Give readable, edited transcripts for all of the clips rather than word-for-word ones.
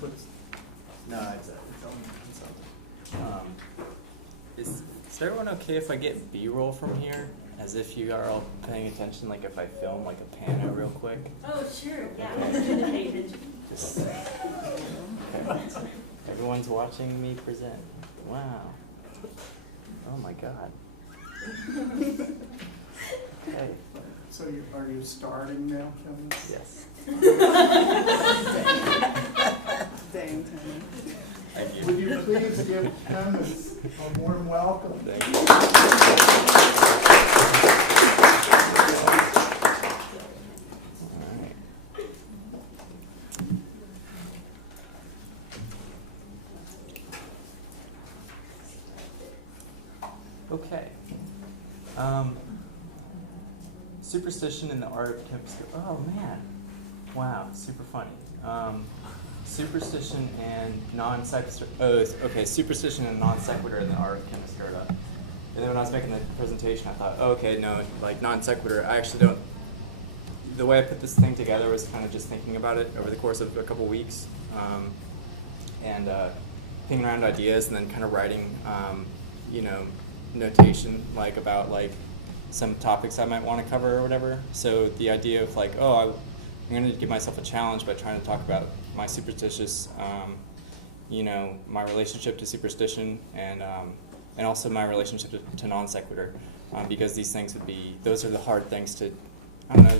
put? No, it's on. Is everyone okay if I get B-roll from here? As if you are all paying attention, like if I film like a pano real quick? Oh, sure, yeah. Just, okay. Everyone's watching me present. Wow. Oh my God. Okay. So are you starting now, Kemeys? Yes. Dang, Tony. Thank you. Would you please give Kemeys a warm welcome? Thank you. All right. Okay. Superstition in the art of chemistry. Oh man. Wow, super funny. Superstition and non sequitur. Oh, okay. Superstition and non sequitur in the art of chemistry. And then when I was making the presentation, I thought, oh, okay, no, like non sequitur. I actually don't. The way I put this thing together was kind of just thinking about it over the course of a couple weeks, and thinking around ideas, and then kind of writing, notation like about like some topics I might want to cover or whatever. So the idea of like, oh, I'm going to give myself a challenge by trying to talk about my superstitious, my relationship to superstition, and also my relationship to non sequitur, because these things those are the hard things to, I don't know,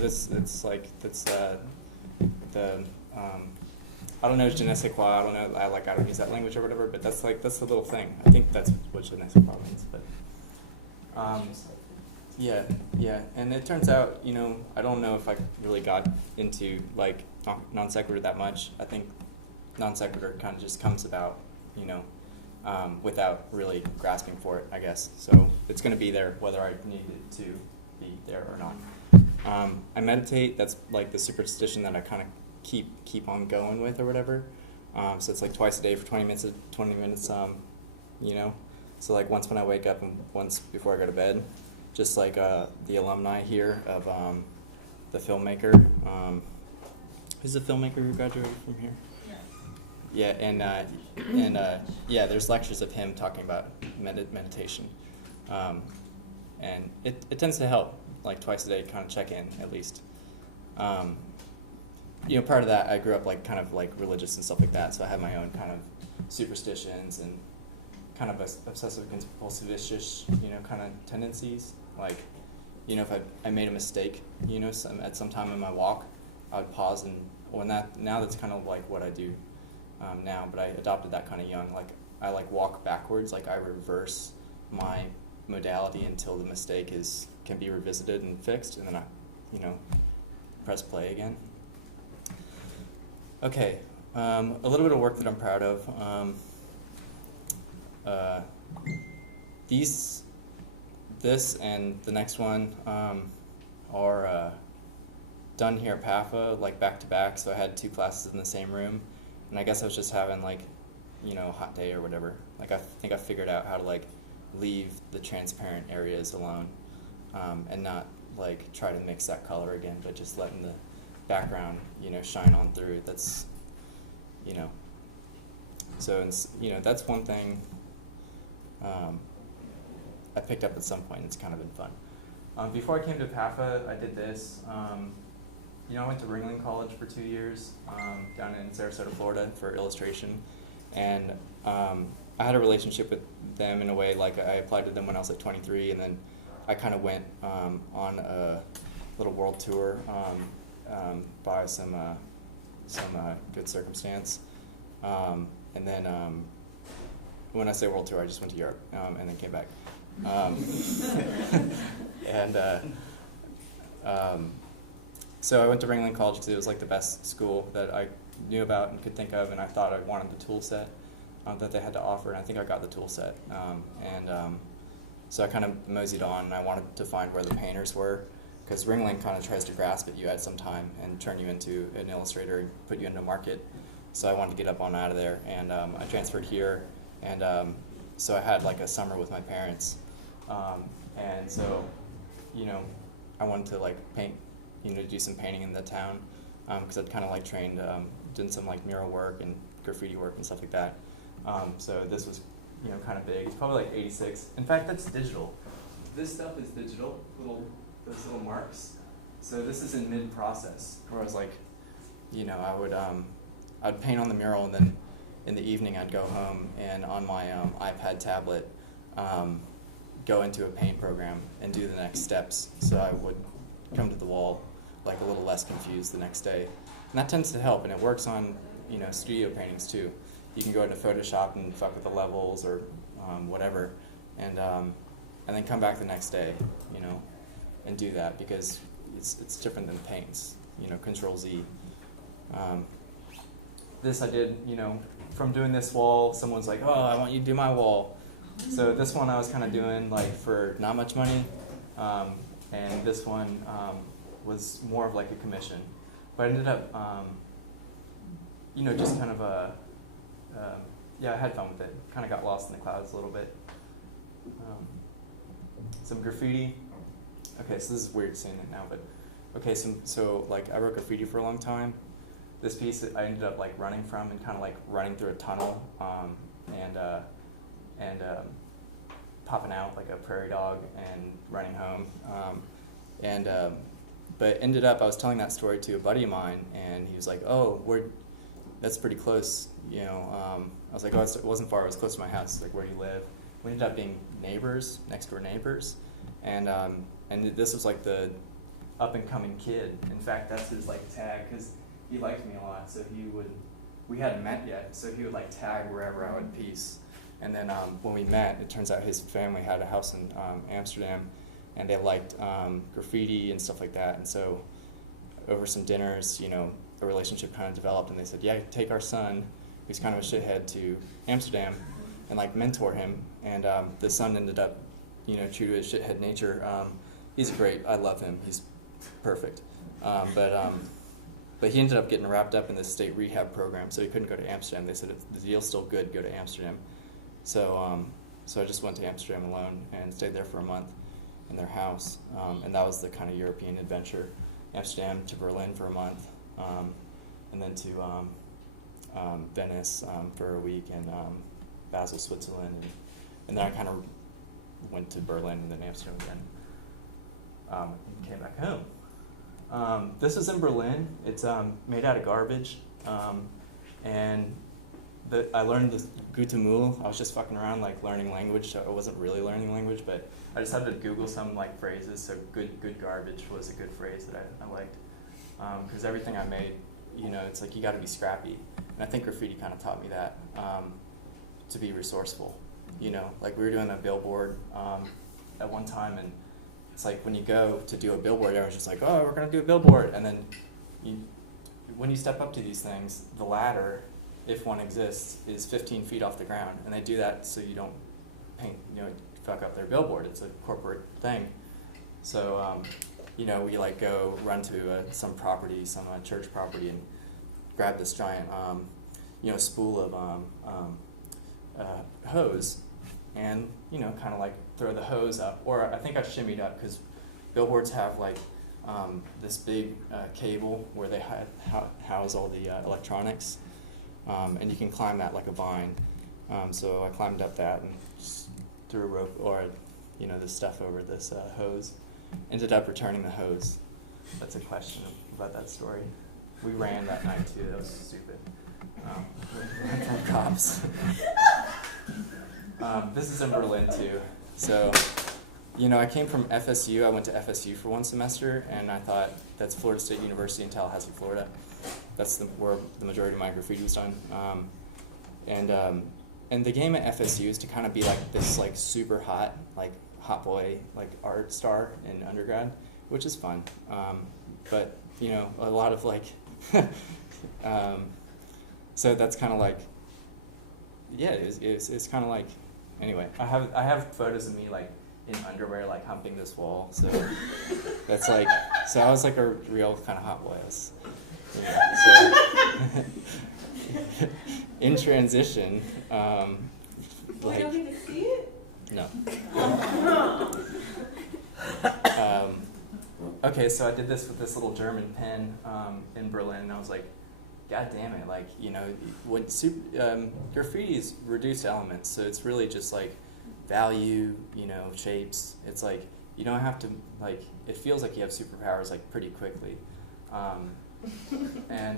I don't know je ne sais quoi, I don't know, I don't use that language or whatever, but that's the little thing. I think that's what je ne sais quoi means, but. Yeah, and it turns out, I don't know if I really got into like non sequitur that much. I think non sequitur kind of just comes about, without really grasping for it, I guess. So it's going to be there whether I need it to be there or not. I meditate. That's like the superstition that I kind of keep on going with or whatever. So it's like twice a day for 20 minutes. So like once when I wake up and once before I go to bed. Just like the alumni here of the filmmaker. Who's the filmmaker who graduated from here? Yeah, and there's lectures of him talking about meditation, and it tends to help. Like twice a day, kind of check in at least. Part of that, I grew up like kind of like religious and stuff like that, so I have my own kind of superstitions and kind of obsessive compulsive-ish, kind of tendencies. Like, if I made a mistake, at some time in my walk, I would pause now that's kind of like what I do now, but I adopted that kind of young. Like, I walk backwards, like I reverse my modality until the mistake can be revisited and fixed, and then I, press play again. Okay, a little bit of work that I'm proud of. This and the next one are done here at PAFA, like back to back. So I had two classes in the same room, and I guess I was just having a hot day or whatever. Like I think I figured out how to leave the transparent areas alone, and not try to mix that color again, but just letting the background shine on through. That's so that's one thing. I picked up at some point. It's kind of been fun. Before I came to PAFA, I did this. I went to Ringling College for 2 years down in Sarasota, Florida for illustration. And I had a relationship with them in a way, I applied to them when I was 23, and then I kind of went on a little world tour by some good circumstance. And then when I say world tour, I just went to Europe and then came back. So I went to Ringling College because it was the best school that I knew about and could think of, and I thought I wanted the tool set that they had to offer, and I think I got the tool set. So I kind of moseyed on, and I wanted to find where the painters were, because Ringling kind of tries to grasp at you at some time and turn you into an illustrator and put you into a market. So I wanted to get up on out of there, and I transferred here, and so I had a summer with my parents, and so I wanted to paint, do some painting in the town, because I'd kind of trained, done some mural work and graffiti work and stuff like that. So this was, kind of big. It's probably like 86. In fact, that's digital. This stuff is digital, those little marks. So this is in mid-process, where I was like, I'd paint on the mural, and then in the evening I'd go home and on my iPad tablet go into a paint program and do the next steps, so I would come to the wall like a little less confused the next day. And that tends to help, and it works on studio paintings too. You can go into Photoshop and fuck with the levels or whatever, and then come back the next day, and do that, because it's different than paints. Control Z. This I did, from doing this wall, someone's like, oh, I want you to do my wall. So this one I was kind of doing like for not much money, and this one was more of like a commission. But I ended up, just kind of I had fun with it. Kind of got lost in the clouds a little bit. Some graffiti. Okay, so this is weird saying it now, but okay, so like I wrote graffiti for a long time. This piece I ended up like running from and kind of like running through a tunnel and popping out like a prairie dog and running home. But ended up, I was telling that story to a buddy of mine, and he was like, oh, that's pretty close. I was like, oh, it wasn't far, it was close to my house. Like, where do you live? We ended up being neighbors, next door neighbors. And this was like the up and coming kid. In fact, that's his like tag, because he liked me a lot, so we hadn't met yet, so he would like tag wherever I would piece. And then when we met, it turns out his family had a house in Amsterdam, and they liked graffiti and stuff like that. And so over some dinners, a relationship kind of developed, and they said, yeah, take our son, who's kind of a shithead, to Amsterdam and like mentor him. And the son ended up, true to his shithead nature. He's great, I love him, he's perfect. But he ended up getting wrapped up in this state rehab program, so he couldn't go to Amsterdam. They said, if the deal's still good, go to Amsterdam. So I just went to Amsterdam alone and stayed there for a month in their house. And that was the kind of European adventure. Amsterdam to Berlin for a month, and then to Venice for a week, and Basel, Switzerland. And then I kind of went to Berlin and then Amsterdam again. And came back home. This is in Berlin. It's made out of garbage, and I learned the Goethe. I was just fucking around, like learning language. So I wasn't really learning language, but I just had to Google some like phrases. So good garbage was a good phrase that I liked, because everything I made, it's like you got to be scrappy, and I think graffiti kind of taught me that, to be resourceful. Like we were doing a billboard at one time, and it's like when you go to do a billboard, everyone's just like, oh, we're going to do a billboard. And then when you step up to these things, the ladder, if one exists, is 15 feet off the ground. And they do that so you don't fuck up their billboard. It's a corporate thing. So, we like go run to some property, some church property, and grab this giant, spool of hose, and kind of like throw the hose up, or I think I shimmied up, because billboards have like this big cable where they house all the electronics, and you can climb that like a vine. So I climbed up that and just threw a rope or this stuff over this hose. Ended up returning the hose. That's a question about that story. We ran that night too. That was stupid. From cops. This is in Berlin too. So, I came from FSU. I went to FSU for one semester, and I thought that's Florida State University in Tallahassee, Florida. That's where the majority of my graffiti was done. And the game at FSU is to kind of be like this like super hot, like hot boy, like art star in undergrad, which is fun. But a lot of like, so that's kind of like, yeah, it's kind of like. Anyway, I have photos of me like in underwear, like humping this wall. So that's like, so I was like a real kind of hot boy. So in transition, We don't need to see it? No. Okay, so I did this with this little German pen in Berlin, and I was like, God damn it, like, you know, when graffiti is reduced elements, so it's really just like value, you know, shapes. It's like you don't have to, like, it feels like you have superpowers like pretty quickly, and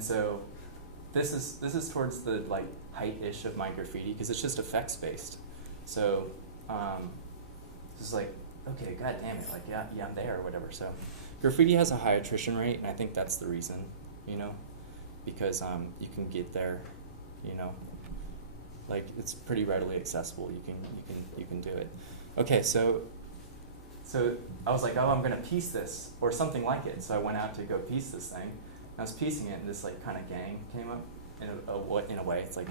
so this is towards the like height-ish of my graffiti because it's just effects based. So it's like, okay, god damn it, like yeah I'm there or whatever. So graffiti has a high attrition rate, and I think that's the reason, you know, because you can get there, you know, like it's pretty readily accessible. You can do it. Okay, so I was like, oh, I'm gonna piece this or something like it. So I went out to go piece this thing. I was piecing it, and this like kind of gang came up in a way. It's like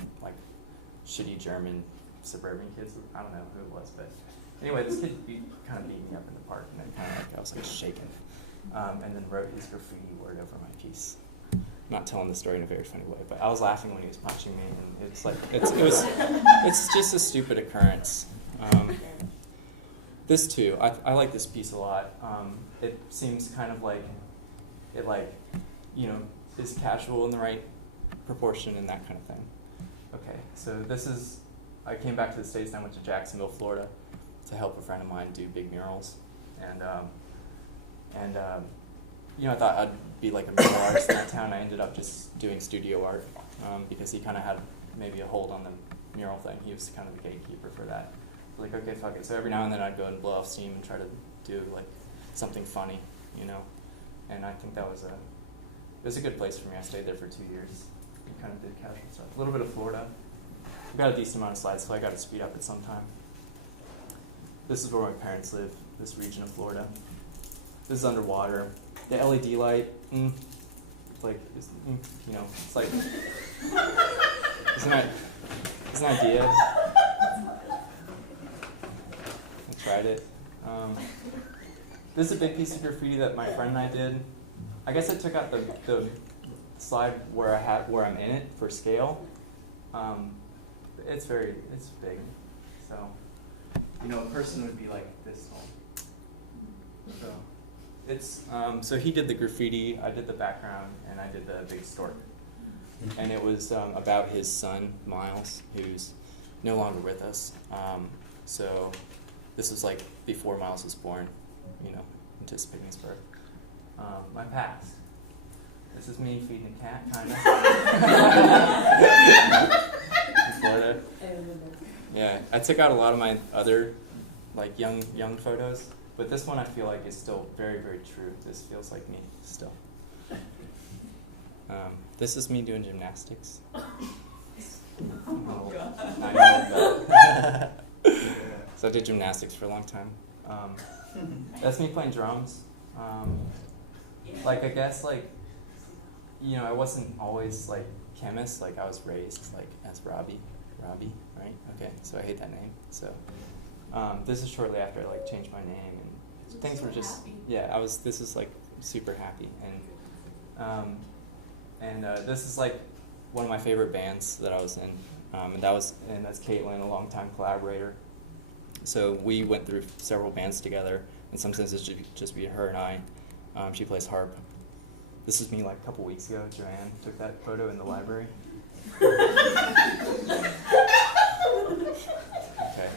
shitty German suburban kids. I don't know who it was, but anyway, this kid kind of beat me up in the park, and then kind of like I was like shaking, and then wrote his graffiti word over my piece. I'm not telling the story in a very funny way, but I was laughing when he was punching me, and it's like it's just a stupid occurrence. This too, I like this piece a lot. It seems kind of like it you know, is casual in the right proportion and that kind of thing. Okay, so I came back to the States and I went to Jacksonville, Florida to help a friend of mine do big murals. And you know, I thought I'd be like a mural artist in that town. I ended up just doing studio art because he kind of had maybe a hold on the mural thing. He was kind of the gatekeeper for that. Like, okay, fuck it. So every now and then I'd go and blow off steam and try to do like something funny, you know. And I think it was a good place for me. I stayed there for 2 years and kind of did casual stuff. A little bit of Florida. I've got a decent amount of slides, so I got to speed up at some time. This is where my parents live, this region of Florida. This is underwater. The LED light, you know, it's like, it's an idea. I tried it. This is a big piece of graffiti that my friend and I did. I guess I took out the slide where I'm in it for scale. It's big. So, you know, a person would be like this tall. So it's so he did the graffiti, I did the background, and I did the big stork. And it was about his son Miles, who's no longer with us. So this was like before Miles was born, you know, anticipating his birth. My past. This is me feeding a cat, kind of. In Florida. Yeah, I took out a lot of my other, like young photos, but this one I feel like is still very, very true. This feels like me still. This is me doing gymnastics. Oh, God. 9 years old. So I did gymnastics for a long time. That's me playing drums. Like, I guess, like, you know, I wasn't always, like, chemist. Like, I was raised, like, as Robbie, right? Okay, so I hate that name. So this is shortly after I, like, changed my name. And things were just, yeah, this is, like, super happy. And this is, like, one of my favorite bands that I was in. And that's Caitlin, a longtime collaborator. So we went through several bands together, and sometimes it's just be her and I. She plays harp. This is me like a couple weeks ago. Joanne took that photo in the library. Okay.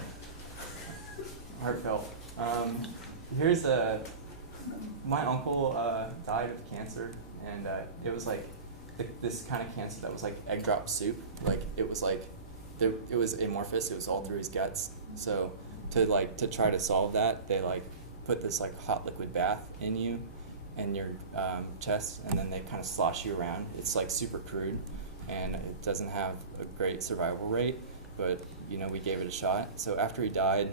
Heartfelt. Here's my uncle died of cancer, and it was like this kind of cancer that was like egg drop soup. Like it was like it was amorphous. It was all through his guts. So to try to solve that, they like put this like hot liquid bath in you and your chest, and then they kind of slosh you around. It's like super crude, and it doesn't have a great survival rate, but you know, we gave it a shot. So after he died,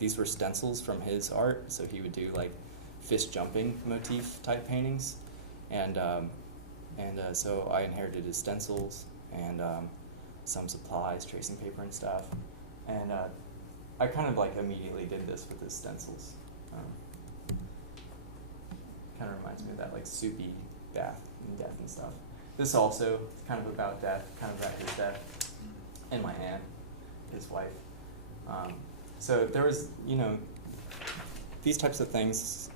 these were stencils from his art. So he would do like fish jumping motif type paintings, and so I inherited his stencils and some supplies, tracing paper and stuff, and I kind of like immediately did this with his stencils. Kind of reminds me of that like soupy bath and death and stuff. This also is kind of about death, kind of about his death, and my aunt, his wife. So there was, you know, these types of things,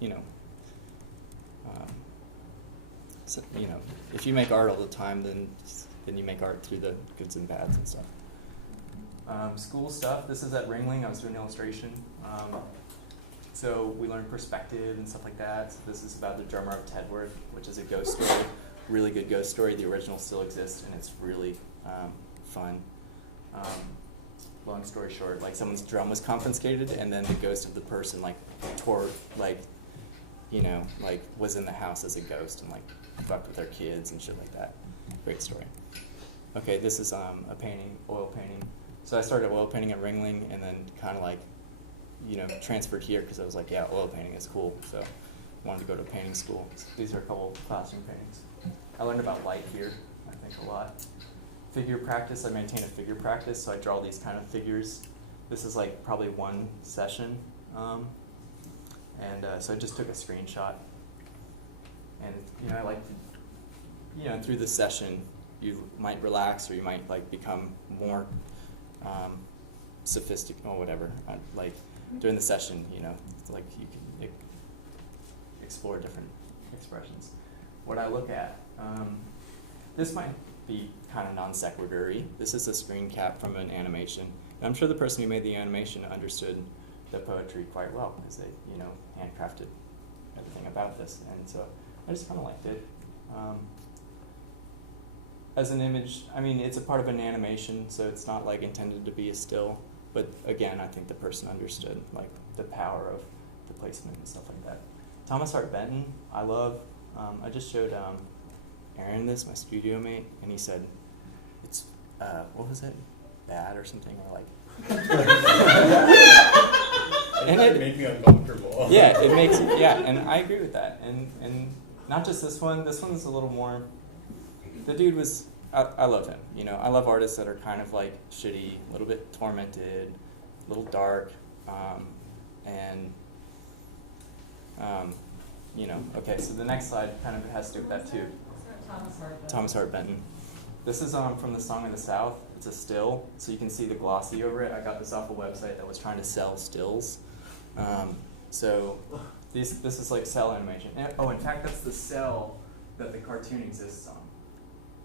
you know, so, if you make art all the time, then you make art through the goods and bads and stuff. School stuff. This is at Ringling. I was doing illustration. So we learned perspective and stuff like that. So this is about the drummer of Tedworth, which is a ghost story, really good ghost story. The original still exists, and it's really fun. Long story short, like someone's drum was confiscated, and then the ghost of the person was in the house as a ghost and fucked with their kids and shit like that. Great story. Okay, this is a painting, oil painting. So I started oil painting at Ringling, and then kind of transferred here because I was like, yeah, oil painting is cool. So I wanted to go to painting school. So these are a couple classroom paintings. I learned about light here, I think, a lot. Figure practice, I maintain a figure practice, so I draw these kind of figures. This is probably one session. So I just took a screenshot. And I like to, through the session, you might relax or you might become more sophisticated or whatever. During the session, you can explore different expressions. What I look at, this might be kind of non sequitur-y. This is a screen cap from an animation. And I'm sure the person who made the animation understood the poetry quite well because they, handcrafted everything about this. And so I just kind of liked it. As an image, it's a part of an animation, so it's not intended to be a still. But again, I think the person understood the power of the placement and stuff like that. Thomas Hart Benton, I love. I just showed Aaron this, my studio mate, and he said, it's, what was it? Bad or something, or and it made me uncomfortable. Yeah, it makes, and I agree with that. And not just this one is a little more, the dude was, I love him, I love artists that are kind of shitty, a little bit tormented, a little dark, okay, so the next slide kind of has to do with that too. Thomas Hart Benton. This is from the Song of the South. It's a still, so you can see the glossy over it. I got this off a website that was trying to sell stills. So this is cell animation. And, in fact, that's the cell that the cartoon exists on,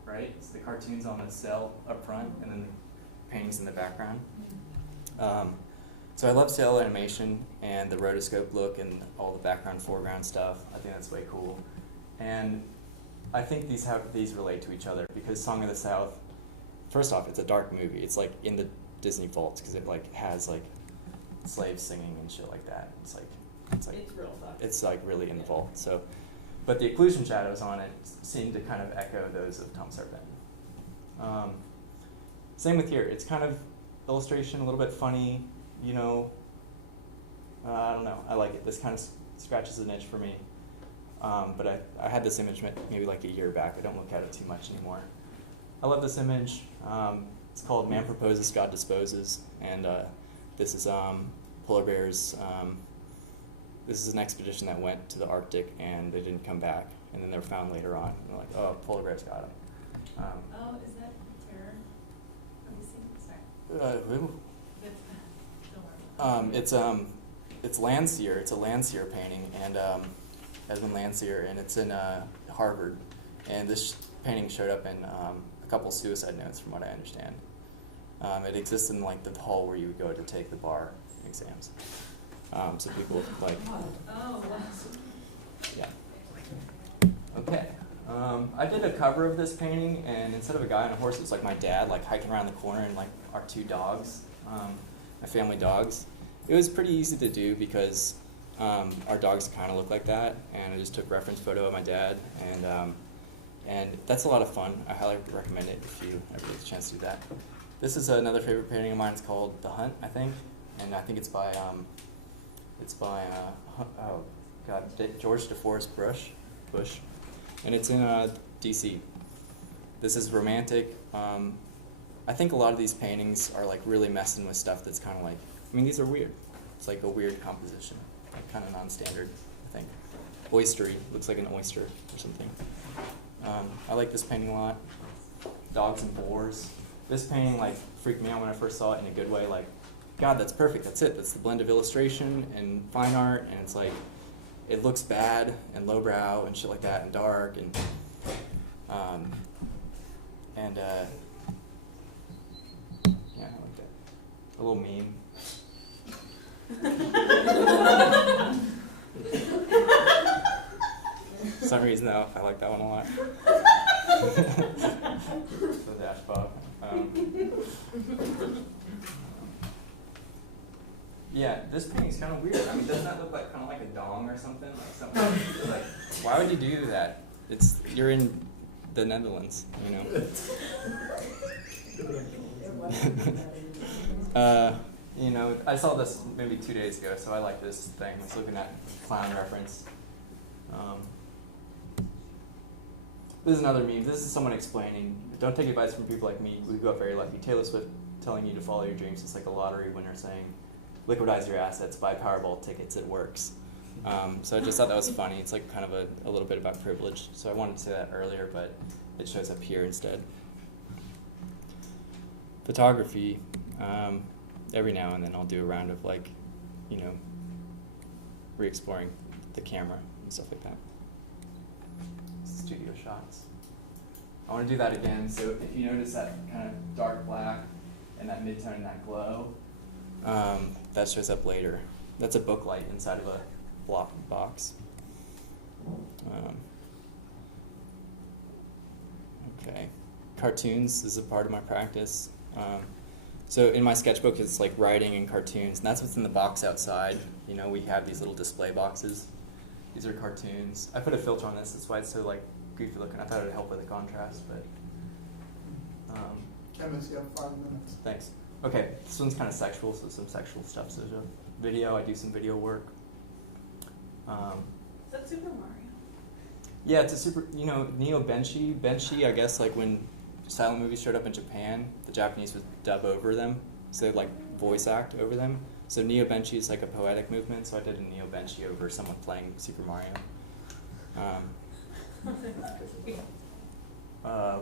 right? So the cartoon's on the cell up front, and then the painting's in the background. So I love cell animation and the rotoscope look and all the background, foreground stuff. I think that's way cool. And I think these relate to each other because Song of the South, first off, it's a dark movie. It's in the Disney vaults because it has slaves singing and shit like that. It's real fucked. It's really in the vault. So, but the occlusion shadows on it seem to kind of echo those of Thomas Hart Benton. Same with here. It's kind of illustration, a little bit funny. I don't know. I like it. This kind of scratches an itch for me. But I had this image maybe a year back. I don't look at it too much anymore. I love this image. It's called Man Proposes, God Disposes. And this is polar bears. This is an expedition that went to the Arctic and they didn't come back. And then they were found later on. And they're like, oh, polar bears got them. Oh, is that terror? Have you seen it? Sorry. It's Landseer. It's a Landseer painting, and Edwin Landseer, and it's in Harvard. And this painting showed up in a couple suicide notes, from what I understand. It exists in the hall where you would go to take the bar exams. So people Oh, wow. yeah. Okay. I did a cover of this painting, and instead of a guy on a horse, it's my dad hiking around the corner and our two dogs. My family dogs. It was pretty easy to do because our dogs kind of look like that, and I just took reference photo of my dad, and that's a lot of fun. I highly recommend it if you ever get the chance to do that. This is another favorite painting of mine. It's called The Hunt, I think, and I think it's by George DeForest Bush, and it's in D.C. This is romantic. I think a lot of these paintings are really messing with stuff that's kind of these are weird. It's a weird composition, kind of non-standard, I think. Oystery, looks like an oyster or something. I like this painting a lot. Dogs and boars. This painting freaked me out when I first saw it in a good way. God, that's perfect. That's it. That's the blend of illustration and fine art, and it's it looks bad and lowbrow and shit like that and dark, and And yeah, I like that. A little meme. For some reason, though, I like that one a lot. The Dash Bob. Yeah, this painting's kind of weird. I mean, doesn't that look like kind of like a dong or something? Like, why would you do that? You're in the Netherlands, you know. You know, I saw this maybe 2 days ago, so I like this thing. I was looking at clown reference. This is another meme. This is someone explaining, don't take advice from people like me. We grew up very lucky. Taylor Swift telling you to follow your dreams is like a lottery winner saying, liquidize your assets, buy Powerball tickets, it works. So I just thought that was funny. It's like kind of a little bit about privilege. So I wanted to say that earlier, but it shows up here instead. Photography. Every now and then I'll do a round of like, you know, re-exploring the camera and stuff like that. Studio shots. I want to do that again. So if you notice that kind of dark black and that midtone and that glow, that shows up later. That's a book light inside of a block box. Okay. Cartoons is a part of my practice. So in my sketchbook, it's like writing and cartoons, and that's what's in the box outside. You know, we have these little display boxes. These are cartoons. I put a filter on this, that's why it's so like goofy looking. I thought it would help with the contrast, but. Kemeys, you have 5 minutes. Thanks. Okay, this one's kind of sexual, so some sexual stuff. So there's a video, I do some video work. Is that Super Mario? Yeah, it's a super, you know, Benshi, I guess, like when silent movies showed up in Japan, the Japanese would dub over them, so they'd like voice act over them. So Neo-Benshi is like a poetic movement, so I did a Neo-Benshi over someone playing Super Mario.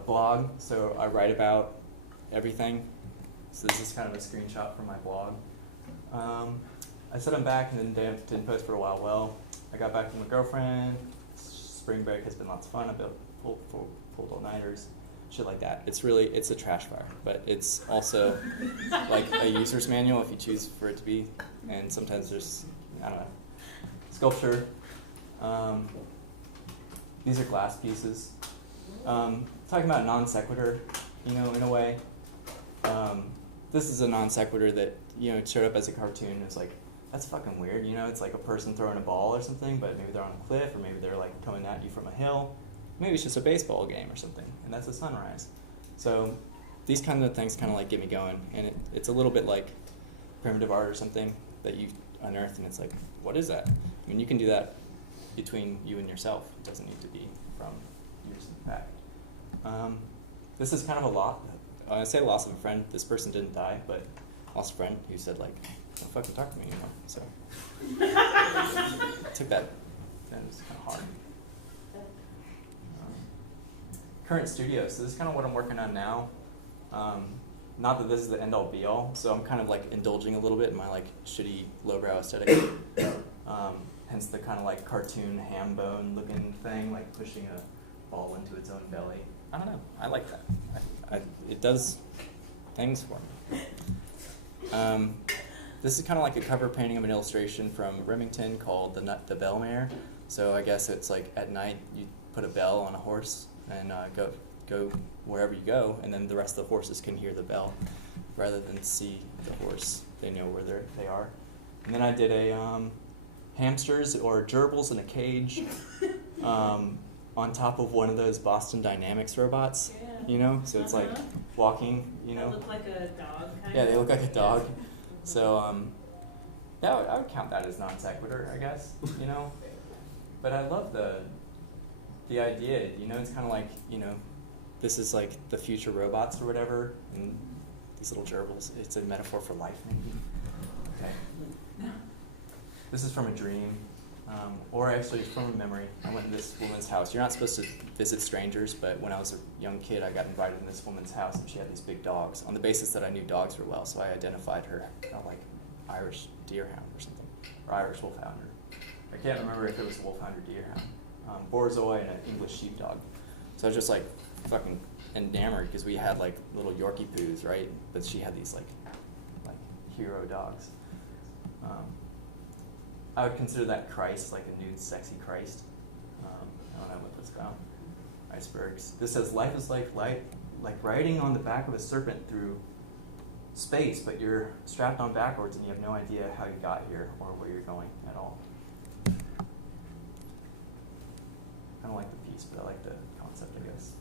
Blog, so I write about everything. So this is kind of a screenshot from my blog. I said I'm back and then didn't post for a while. Well, I got back from my girlfriend. Spring break has been lots of fun. I've pulled all-nighters, shit like that. It's a trash fire, but it's also like a user's manual if you choose for it to be. And sometimes there's, I don't know, sculpture. These are glass pieces. Talking about non sequitur, you know, in a way. This is a non sequitur that, you know, it showed up as a cartoon. It's like, that's fucking weird, you know? It's like a person throwing a ball or something, but maybe they're on a cliff, or maybe they're like coming at you from a hill. Maybe it's just a baseball game or something, and that's a sunrise. So these kind of things kind of like get me going, and it's a little bit like primitive art or something that you unearth, and it's like, what is that? I mean, you can do that between you and yourself. It doesn't need to be from years back. This is kind of a loss. I say loss of a friend. This person didn't die, but lost a friend who said like, don't fucking talk to me anymore. So I took that, and it was kind of hard. Current studio, so this is kind of what I'm working on now. Not that this is the end-all be-all, so I'm kind of like indulging a little bit in my like shitty lowbrow aesthetic. Hence the kind of like cartoon ham bone looking thing, like pushing a ball into its own belly. I don't know, I like that. It does things for me. This is kind of like a cover painting of an illustration from Remington called the Bell Mare. So I guess it's like at night you put a bell on a horse and go wherever you go, and then the rest of the horses can hear the bell rather than see the horse. They know where they are. And then I did a hamsters or gerbils in a cage on top of one of those Boston Dynamics robots. Yeah. You know, so it's like walking. You know. They look like a dog. Yeah, they look like a dog. So yeah, I would count that as non sequitur, I guess. You know, but I love the idea. You know, it's kind of like, you know, this is like the future robots or whatever, and these little gerbils. It's a metaphor for life, maybe. Okay. This is from a dream, or actually from a memory. I went to this woman's house. You're not supposed to visit strangers, but when I was a young kid, I got invited to this woman's house, and she had these big dogs on the basis that I knew dogs were well, so I identified her like Irish deerhound or something, or Irish wolfhound. I can't remember if it was a wolfhound or deerhound. Borzoi and an English sheepdog. So I was just like fucking enamored because we had like little Yorkie poos, right? But she had these like hero dogs. I would consider that Christ, like a nude, sexy Christ. I don't know what that's about. Icebergs. This says life is like riding on the back of a serpent through space, but you're strapped on backwards and you have no idea how you got here or where you're going at all. I don't like the piece, but I like the concept, I guess.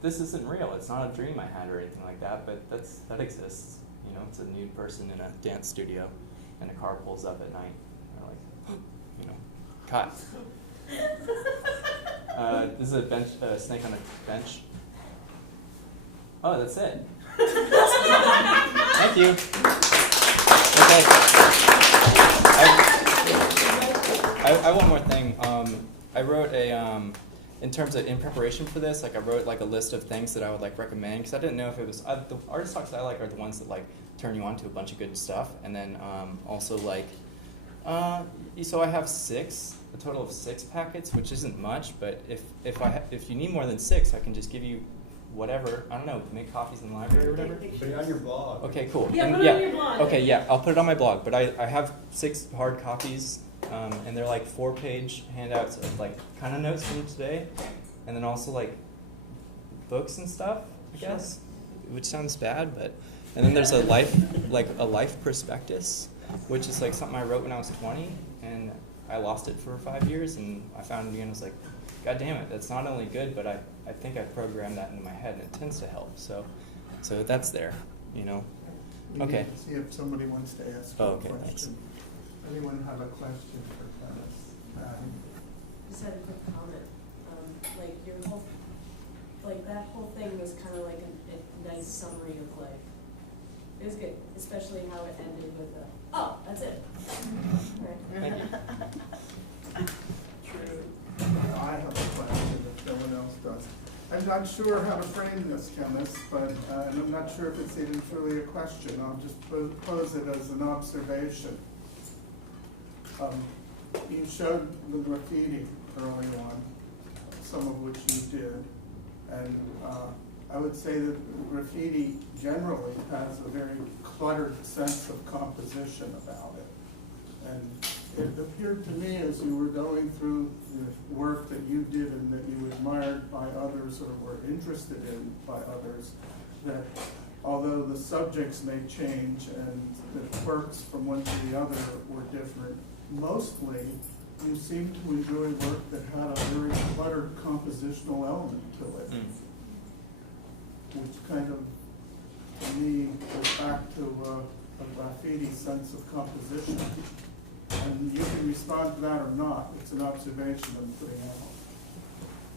This isn't real. It's not a dream I had or anything like that, but that exists. You know, it's a nude person in a dance studio, and a car pulls up at night. They're like, you know, cut. This is a bench, snake on a bench. Oh, that's it. Thank you. Okay. I one more thing. I wrote in terms of, in preparation for this, like I wrote like a list of things that I would like recommend, because I didn't know if it was, the artist talks that I like are the ones that like turn you on to a bunch of good stuff, and then also like, so I have a total of 6 packets, which isn't much, but if you need more than 6, I can just give you whatever, I don't know, make copies in the library or whatever. Put it on your blog. Okay, cool. Yeah, And put it on your blog. Okay, yeah, I'll put it on my blog, but I have 6 hard copies, and they're like 4-page handouts of like kind of notes from today, and then also like books and stuff, I guess, which sounds bad, but, and then there's a life prospectus, which is like something I wrote when I was 20, and I lost it for 5 years, and I found it again. I was like, God damn it, that's not only good, but I think I programmed that into my head, and it tends to help. So that's there, you know. We Okay. need to see if somebody wants to ask Oh, a okay, question. thanks. Anyone have a question for Dennis? Just had a quick comment. Like your whole, like that whole thing was kind of like a nice summary of life. It was good, especially how it ended with a, oh, that's it. Right. Thank you. True. I have a question if no one else does. I'm not sure how to frame this, Kemis, but and I'm not sure if it's even truly a question. I'll just pose it as an observation. You showed the graffiti early on, some of which you did, and I would say that graffiti generally has a very cluttered sense of composition about it. And it appeared to me as you were going through the work that you did and that you admired by others or were interested in by others, that although the subjects may change and the works from one to the other were different, mostly you seemed to enjoy work that had a very cluttered compositional element to it, which kind of, to me, goes back to a graffiti sense of composition. And you can respond to that or not. It's an observation I'm putting out.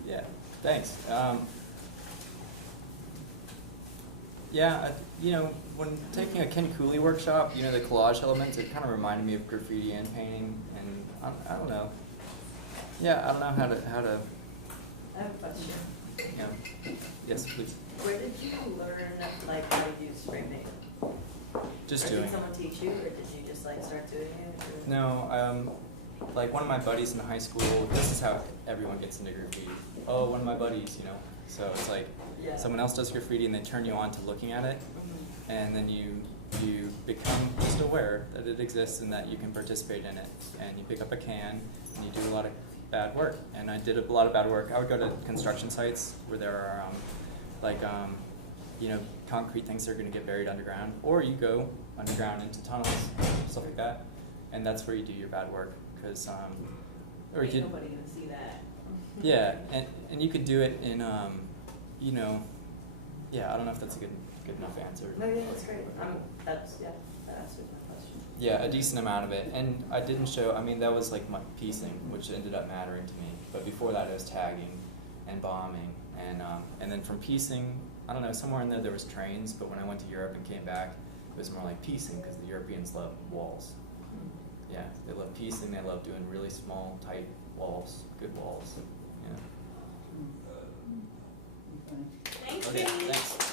Yeah, thanks. Yeah, you know, when taking a Ken Cooley workshop, you know, the collage elements, it kind of reminded me of graffiti and painting, and I don't know. Yeah, I don't know how to. I have a question. Yeah. Yes, please. Where did you learn like how to use spray paint? Just or doing did it. someone teach you, or did you just like start doing it? Or? No, like one of my buddies in high school, this is how everyone gets into graffiti. Oh, one of my buddies, you know. So it's like Yeah. someone else does graffiti and they turn you on to looking at it, and then you become just aware that it exists and that you can participate in it. And you pick up a can and you do a lot of bad work. And I did a lot of bad work. I would go to construction sites where there are you know, concrete things that are going to get buried underground, or you go underground into tunnels, stuff like that, and that's where you do your bad work, because or Ain't you nobody gonna see that. yeah, and you could do it in you know, yeah, I don't know if that's a good enough answer. No, yeah, that's great. That answers my question. Yeah, a decent amount of it, and I didn't show. I mean, that was like my piecing, which ended up mattering to me. But before that, it was tagging and bombing, and then from piecing, I don't know, somewhere in there was trains. But when I went to Europe and came back, it was more like piecing, because the Europeans love walls. Yeah, they love piecing. They love doing really small, tight walls, good walls. Yeah. Okay. Thanks, Okay, Kemeys. thanks.